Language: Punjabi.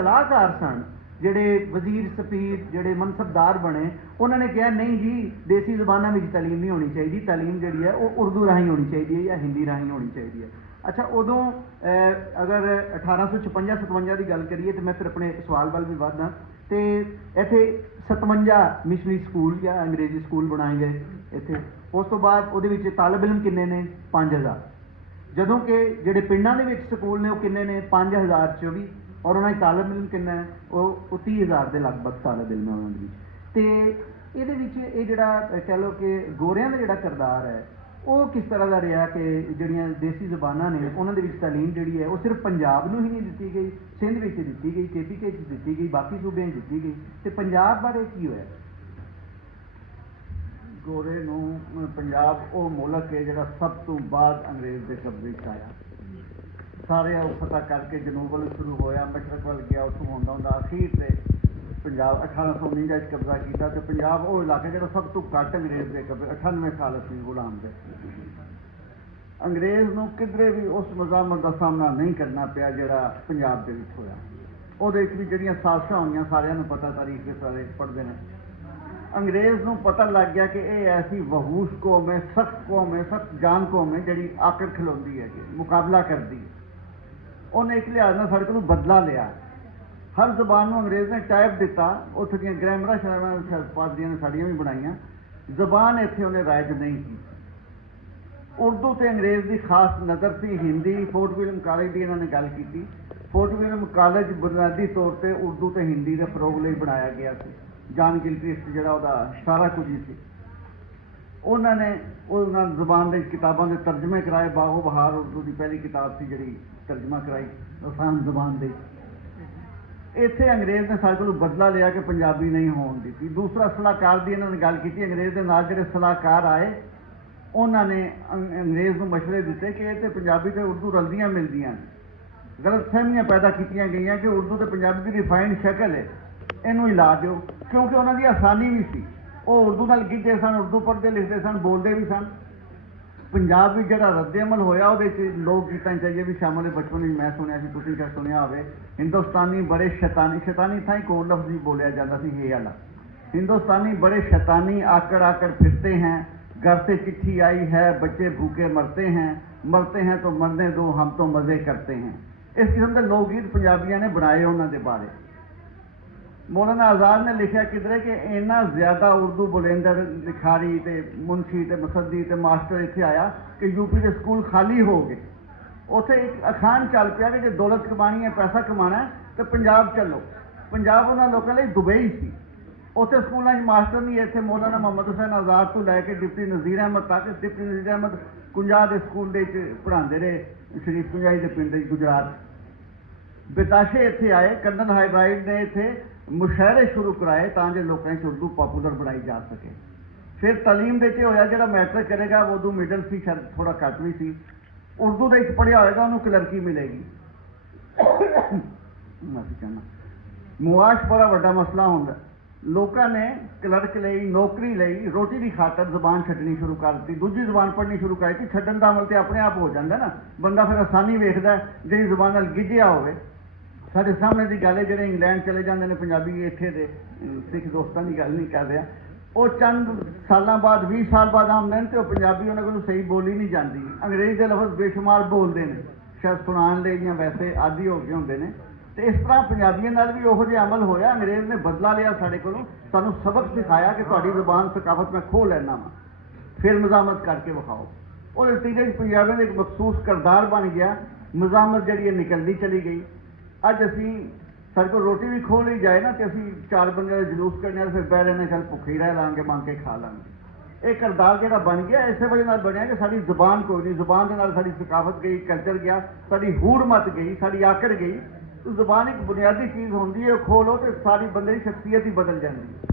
ਸਲਾਹਕਾਰ ਸਨ ਜਿਹੜੇ ਵਜ਼ੀਰ ਸਫੀਰ ਜਿਹੜੇ ਮਨਸਬਦਾਰ ਬਣੇ ਉਹਨਾਂ ਨੇ ਕਿਹਾ ਨਹੀਂ ਜੀ ਦੇਸੀ ਜ਼ਬਾਨਾਂ ਵਿੱਚ تعلیم ਨਹੀਂ ਹੋਣੀ ਚਾਹੀਦੀ تعلیم ਜਿਹੜੀ ਹੈ ਉਹ ਉਰਦੂ ਰਾਹੀਂ ਹੋਣੀ ਚਾਹੀਦੀ ਹੈ ਜਾਂ ਹਿੰਦੀ ਰਾਹੀਂ ਹੋਣੀ ਚਾਹੀਦੀ ਹੈ ਅੱਛਾ ਉਦੋਂ ਅਗਰ 1856-57 ਦੀ ਗੱਲ ਕਰੀਏ ਤੇ ਮੈਂ ਫਿਰ ਆਪਣੇ ਇੱਕ ਸਵਾਲ ਵੱਲ ਵੀ ਵਧਾਂ ਤੇ ਇੱਥੇ 57 ਮਿਸ਼ਨਰੀ ਸਕੂਲ ਜਾਂ ਅੰਗਰੇਜ਼ੀ ਸਕੂਲ ਬਣਾਏ ਗਏ ਇੱਥੇ ਉਸ ਤੋਂ ਬਾਅਦ ਉਹਦੇ ਵਿੱਚ ਤਾਲਬ ਇਲਮ ਕਿੰਨੇ ਨੇ 5000 ਜਦੋਂ ਕਿ ਜਿਹੜੇ ਪਿੰਡਾਂ ਦੇ ਵਿੱਚ ਸਕੂਲ ਨੇ ਉਹ ਕਿੰਨੇ ਨੇ 5000 ਚ ਵੀ ਔਰ ਉਹਨਾਂ ਦੀ ਤਾਲਬ ਮਿਲਨ ਕਿੰਨਾ ਹੈ ਉਹ ਹਜ਼ਾਰ ਦੇ ਲਗਭਗ ਦਿਲ ਮਿਲਨ ਉਹਨਾਂ ਦੀ ਤੇ ਇਹਦੇ ਵਿੱਚ ਇਹ ਜਿਹੜਾ ਕਹ ਲੋ ਕਿ ਗੋਰਿਆਂ ਦਾ ਜਿਹੜਾ ਕਰਦਾਰ ਹੈ ਉਹ ਕਿਸ ਤਰ੍ਹਾਂ ਦਾ ਰਿਹਾ ਕਿ ਜਿਹੜੀਆਂ ਦੇਸੀ ਜ਼ਬਾਨਾਂ ਨੇ ਉਹਨਾਂ ਦੇ ਵਿੱਚ ਤਾਲੀਮ ਜਿਹੜੀ ਹੈ ਉਹ ਸਿਰਫ ਪੰਜਾਬ ਨੂੰ ਹੀ ਨਹੀਂ ਦਿੱਤੀ ਗਈ ਸਿੰਧ ਵਿੱਚ ਦਿੱਤੀ ਗਈ ਕੇਪੀਕੇ ਵਿੱਚ ਦਿੱਤੀ ਗਈ ਬਾਕੀ ਸੂਬਿਆਂ ਵਿੱਚ ਦਿੱਤੀ ਗਈ ਤੇ ਪੰਜਾਬ ਬਾਰੇ ਕੀ ਹੋਇਆ ਗੋਰੇ ਨੂੰ ਪੰਜਾਬ ਉਹ ਮੁਲਕ ਹੈ ਜਿਹੜਾ ਸਭ ਤੋਂ ਬਾਅਦ ਅੰਗਰੇਜ਼ ਦੇ ਕਬਜ਼ੇ ਚ ਆਇਆ ਸਾਰੇ ਉੱਪਰ ਤੱਕ ਕਰਕੇ ਜਨੂਬ ਵੱਲ ਸ਼ੁਰੂ ਹੋਇਆ ਮਸ਼ਰਕ ਵੱਲ ਗਿਆ ਉੱਥੋਂ ਹੁੰਦਾ ਹੁੰਦਾ ਅਖੀਰ ਤੇ ਪੰਜਾਬ 1890 ਦਾ ਕਬਜ਼ਾ ਕੀਤਾ ਤੇ ਪੰਜਾਬ ਉਹ ਇਲਾਕੇ ਜਿਹੜਾ ਸਭ ਤੋਂ ਘੱਟ ਅੰਗਰੇਜ਼ ਦੇ ਕਬਜ਼ੇ 98 ਸਾਲ ਅਸੀਂ ਗੁਲਾਮ ਦੇ ਅੰਗਰੇਜ਼ ਨੂੰ ਕਿਧਰੇ ਵੀ ਉਸ ਮਜ਼ਾਮਤ ਦਾ ਸਾਹਮਣਾ ਨਹੀਂ ਕਰਨਾ ਪਿਆ ਜਿਹੜਾ ਪੰਜਾਬ ਦੇ ਵਿੱਚ ਹੋਇਆ ਉਹਦੇ ਵਿੱਚ ਵੀ ਜਿਹੜੀਆਂ ਸਾਜ਼ਿਸ਼ਾਂ ਹੋਈਆਂ ਸਾਰਿਆਂ ਨੂੰ ਪਤਾ ਤਾਰੀਖ ਦੇ ਸਾਰੇ ਪੜਦੇ ਨੇ ਅੰਗਰੇਜ਼ ਨੂੰ ਪਤਾ ਲੱਗ ਗਿਆ ਕਿ ਇਹ ਐਸੀ ਵਹੂਸ ਕੋ ਮੈਂ ਸਖ ਕੋ ਮੈਂ ਸਖ ਜਾਨ ਕੋ ਮੈਂ ਜਿਹੜੀ ਆਕਰ ਖਲੋਂਦੀ ਹੈ ਜੀ ਮੁਕਾਬਲਾ ਕਰਦੀ ਹੈ ਉਹਨੇ ਇੱਕ ਲਿਹਾਜ਼ ਨਾਲ ਸੜਕ ਨੂੰ ਬਦਲਾ ਲਿਆ ਹਰ ਜ਼ਬਾਨ ਨੂੰ ਅੰਗਰੇਜ਼ ਨੇ ਟਾਈਪ ਦਿੱਤਾ ਉੱਥੇ ਦੀਆਂ ਗ੍ਰਾਮਰਾ ਸ਼ਰਮਾਂ ਸਰਪਾਦ ਦੀਆਂ ਸਾਡੀਆਂ ਵੀ ਬਣਾਈਆਂ ਜ਼ਬਾਨ ਇੱਥੇ ਉਹਨੇ ਰਾਜ ਨਹੀਂ ਕੀ ਉਰਦੂ ਤੇ ਅੰਗਰੇਜ਼ ਦੀ ਖਾਸ ਨਜ਼ਰ ਸੀ ਹਿੰਦੀ ਫੋਰਟ ਵਿਲਮ ਕਾਲਜ ਦੀ ਇਹਨਾਂ ਨੇ ਗੱਲ ਕੀਤੀ ਫੋਰਟ ਵਿਲਮ ਕਾਲਜ ਬੁਨਿਆਦੀ ਤੌਰ ਤੇ ਉਰਦੂ ਤੇ ਹਿੰਦੀ ਦੇ ਪ੍ਰੋਗਰਾਮ ਲਈ ਬਣਾਇਆ ਗਿਆ ਸੀ ਜਾਨ ਗਿਲਕ੍ਰਿਸਟ ਜਿਹੜਾ ਉਹਦਾ ਸਾਰਾ ਕੁਝ ਸੀ ਉਹਨਾਂ ਨੇ ਉਹਨਾਂ ਜ਼ੁਬਾਨ ਦੇ ਕਿਤਾਬਾਂ ਦੇ ਤਰਜਮੇ ਕਰਾਏ ਬਾਹੂ ਬਹਾਰ ਉਰਦੂ ਦੀ ਪਹਿਲੀ ਕਿਤਾਬ ਸੀ ਜਿਹੜੀ ਤਰਜਮਾ ਕਰਾਈ ਅਫਾਨ ਜ਼ੁਬਾਨ ਦੇ ਇੱਥੇ ਅੰਗਰੇਜ਼ ਨੇ ਸਾਡੇ ਕੋਲ ਬਦਲਾ ਲਿਆ ਕਿ ਪੰਜਾਬੀ ਨਹੀਂ ਹੋਣ ਦਿੱਤੀ ਦੂਸਰਾ ਸਲਾਹਕਾਰ ਦੀ ਇਹਨਾਂ ਨੇ ਗੱਲ ਕੀਤੀ ਅੰਗਰੇਜ਼ ਦੇ ਨਾਲ ਜਿਹੜੇ ਸਲਾਹਕਾਰ ਆਏ ਉਹਨਾਂ ਨੇ ਅੰਗਰੇਜ਼ ਨੂੰ مشਵਰੇ ਦਿੱਤੇ ਕਿ ਇੱਥੇ ਪੰਜਾਬੀ ਤੇ ਉਰਦੂ ਰਲਦੀਆਂ ਮਿਲਦੀਆਂ ਗਲਤ ਫਹਿਮੀਆਂ ਪੈਦਾ ਕੀਤੀਆਂ ਗਈਆਂ ਕਿ ਉਰਦੂ ਤੇ ਪੰਜਾਬੀ ਦੀ ਰਿਫਾਈਨਡ ਸ਼ਕਲ ਹੈ ਇਹਨੂੰ ਹੀ ਲਾ ਦਿਓ ਕਿਉਂਕਿ ਉਹਨਾਂ ਦੀ ਆਸਾਨੀ ਵੀ ਸੀ ਉਹ ਉਰਦੂ ਨਾਲ ਗਿੱਜੇ ਸਨ ਉਰਦੂ ਪੜਦੇ ਲਿਖਦੇ ਸਨ ਬੋਲਦੇ ਵੀ ਸਨ ਪੰਜਾਬ ਵੀ ਜਿਹੜਾ ਰੱਦੇਮਲ ਹੋਇਆ ਉਹਦੇ ਚ ਲੋਕ ਗੀਤਾਂ ਚ ਚਾਹੀਏ ਵੀ ਸ਼ਾਮਲ ਦੇ ਬਚਪਨ ਵਿੱਚ ਮੈਂ ਸੁਣਿਆ ਸੀ ਤੁਸੀਂ ਕਿਹਾ ਸੁਣਿਆ ਹੋਵੇ ਹਿੰਦੁਸਤਾਨੀ ਬੜੇ ਸ਼ੈਤਾਨੀ ਸ਼ੈਤਾਨੀ ਥਾਈ ਕੋਲ ਲਫ਼ਜ਼ ਹੀ ਬੋਲਿਆ ਜਾਂਦਾ ਸੀ ਇਹ ਵਾਲਾ ਹਿੰਦੁਸਤਾਨੀ ਬੜੇ ਸ਼ੈਤਾਨੀ ਆਕਰ ਆਕਰ ਫਿਰਦੇ ਹਨ ਘਰ ਤੇ ਚਿੱਠੀ ਆਈ ਹੈ ਬੱਚੇ ਭੁੱਖੇ ਮਰਦੇ ਹਨ ਮਰਦੇ ਹਨ ਤਾਂ ਮਰਦੇ ਦੋ ਹਮ ਤੋਂ ਮਜ਼ੇ ਕਰਤੇ ਹਨ ਇਸ ਕਿਸਮ ਦੇ ਲੋਕ ਗੀਤ ਪੰਜਾਬੀਆਂ ਨੇ ਬਣਾਏ ਉਹਨਾਂ ਦੇ ਬਾਰੇ मौलाना आजाद ने लिखा किधर कि इन्ना ज्यादा उर्दू बुलेंदर लिखारी मुंशी ते मसदी ते मास्टर इतने आया कि यूपी के स्कूल खाली हो गए उसे एक अखान चल पाया कि जो दौलत कमानी है पैसा कमाना है तो पंजाब चलो पंजाब उन्होंने लोगों दुबई थी उसे स्कूल मास्टर नहीं इतने मौलाना मुहम्मद हुसैन आजाद को लैके डिप्टी नज़ीर अहमद तक डिप्टी नज़ीर अहमद कुंजा के मत, थे स्कूल पढ़ाते रहे शरीफ कुंजाई के पिंड गुजरात बिताशे इतने आए कंदन हाईब्राइड ने इतने ਮੁਸ਼ਾਇਰੇ ਸ਼ੁਰੂ ਕਰਾਏ ਤਾਂ ਜੇ ਲੋਕਾਂ ਵਿੱਚ ਉਰਦੂ ਪਪੂਲਰ ਬਣਾਈ ਜਾ ਸਕੇ ਫਿਰ ਤਾਲੀਮ ਦੇ ਤੇ ਹੋਇਆ ਜਿਹੜਾ ਮੈਟ੍ਰਿਕ ਕਰੇਗਾ ਉਹਦੋਂ ਮਿਡਲ ਫੀ ਸ਼ਰਤ ਥੋੜਾ ਘੱਟ ਵੀ ਸੀ ਉਰਦੂ ਦੇ ਇੱਕ ਪੜਿਆ ਹੋਏਗਾ ਉਹਨੂੰ ਕਲਰਕੀ ਮਿਲੇਗੀ ਮਾਫੀ ਚਾਹਨਾ ਮੁਆਸ਼ ਬੜਾ ਵੱਡਾ ਮਸਲਾ ਹੁੰਦਾ ਲੋਕਾਂ ਨੇ ਕਲਰਕ ਲਈ ਨੌਕਰੀ ਲਈ ਰੋਟੀ ਦੀ ਖਾਤਰ ਜ਼ੁਬਾਨ ਛੱਡਣੀ ਸ਼ੁਰੂ ਕਰ ਦਿੱਤੀ ਦੂਜੀ ਜ਼ੁਬਾਨ ਪੜ੍ਹਨੀ ਸ਼ੁਰੂ ਕਰ ਦਿੱਤੀ ਛੱਡਣ ਦਾ ਅਮਲ ਤੇ ਆਪਣੇ ਆਪ ਹੋ ਜਾਂਦਾ ਨਾ ਬੰਦਾ ਫਿਰ ਆਸਾਨੀ ਵੇਖਦਾ ਜੇ ਜ਼ੁਬਾਨ ਨਾਲ ਗਿੱਜਿਆ ਹੋਵੇ ਸਾਡੇ ਸਾਹਮਣੇ ਦੀ ਗੱਲ ਹੈ ਜਿਹੜੇ ਇੰਗਲੈਂਡ ਚਲੇ ਜਾਂਦੇ ਨੇ ਪੰਜਾਬੀ ਇੱਥੇ ਦੇ ਸਿੱਖ ਦੋਸਤਾਂ ਦੀ ਗੱਲ ਨਹੀਂ ਕਰ ਰਿਹਾ ਉਹ ਚੰਦ ਸਾਲਾਂ ਬਾਅਦ 20 ਸਾਲ ਬਾਅਦ ਆਮ ਨੇ ਤੇ ਉਹ ਪੰਜਾਬੀ ਉਹਨਾਂ ਕੋਲ ਸਹੀ ਬੋਲੀ ਨਹੀਂ ਜਾਂਦੀ ਅੰਗਰੇਜ਼ੀ ਦੇ ਲਫ਼ਜ਼ ਬੇਸ਼ੁਮਾਰ ਬੋਲਦੇ ਨੇ ਸ਼ਾਇਦ ਸੁਣਾਣ ਲਈ ਜਾਂ ਵੈਸੇ ਆਦੀ ਹੋ ਗਏ ਹੁੰਦੇ ਨੇ ਤੇ ਇਸ ਤਰ੍ਹਾਂ ਪੰਜਾਬੀਆਂ ਨਾਲ ਵੀ ਉਹੋ ਜਿਹਾ ਅਮਲ ਹੋਇਆ ਅੰਗਰੇਜ਼ ਨੇ ਬਦਲਾ ਲਿਆ ਸਾਡੇ ਕੋਲੋਂ ਸਾਨੂੰ ਸਬਕ ਸਿਖਾਇਆ ਕਿ ਤੁਹਾਡੀ ਜ਼ੁਬਾਨ ਸਕਾਫਤ ਮੈਂ ਖੋ ਲੈਣਾ ਵਾ ਫਿਰ ਮਜ਼ਾਮਤ ਕਰਕੇ ਵਿਖਾਓ ਉਹ ਨਤੀਜੇ ਪੰਜਾਬੀਆਂ ਦੇ ਇੱਕ ਮਖਸੂਸ ਕਰਦਾਰ ਬਣ ਗਿਆ ਮਜ਼ਾਮਤ ਜਿਹੜੀ ਨਿਕਲਦੀ ਚਲੀ ਗਈ ਅੱਜ ਅਸੀਂ ਸਾਡੇ ਕੋਲ ਰੋਟੀ ਵੀ ਖੋ ਲਈ ਜਾਏ ਨਾ ਤੇ ਅਸੀਂ ਚਾਰ ਬੰਦੇ ਜਲੂਸ ਕਰਨੇ ਆ ਫਿਰ ਬਹਿ ਲੈਣੇ ਚਲ ਭੁੱਖੇ ਰਹਿ ਲਾਂਗੇ ਮੰਨ ਕੇ ਖਾ ਲਾਂਗੇ ਇਹ ਕਰਦਾਰ ਜਿਹੜਾ ਬਣ ਗਿਆ ਇਸੇ ਵਜ੍ਹਾ ਨਾਲ ਬਣਿਆ ਕਿ ਸਾਡੀ ਜ਼ੁਬਾਨ ਕੋਈ ਨਹੀਂ ਜ਼ੁਬਾਨ ਦੇ ਨਾਲ ਸਾਡੀ ਸਕਾਫਤ ਗਈ ਕਲਚਰ ਗਿਆ ਸਾਡੀ ਹੂੜ ਮਤ ਗਈ ਸਾਡੀ ਆਕੜ ਗਈ ਜ਼ੁਬਾਨ ਇੱਕ ਬੁਨਿਆਦੀ ਚੀਜ਼ ਹੁੰਦੀ ਹੈ ਖੋਲੋ ਤੇ ਸਾਡੀ ਬੰਦੇ ਦੀ ਸ਼ਖਸੀਅਤ ਹੀ ਬਦਲ ਜਾਂਦੀ ਹੈ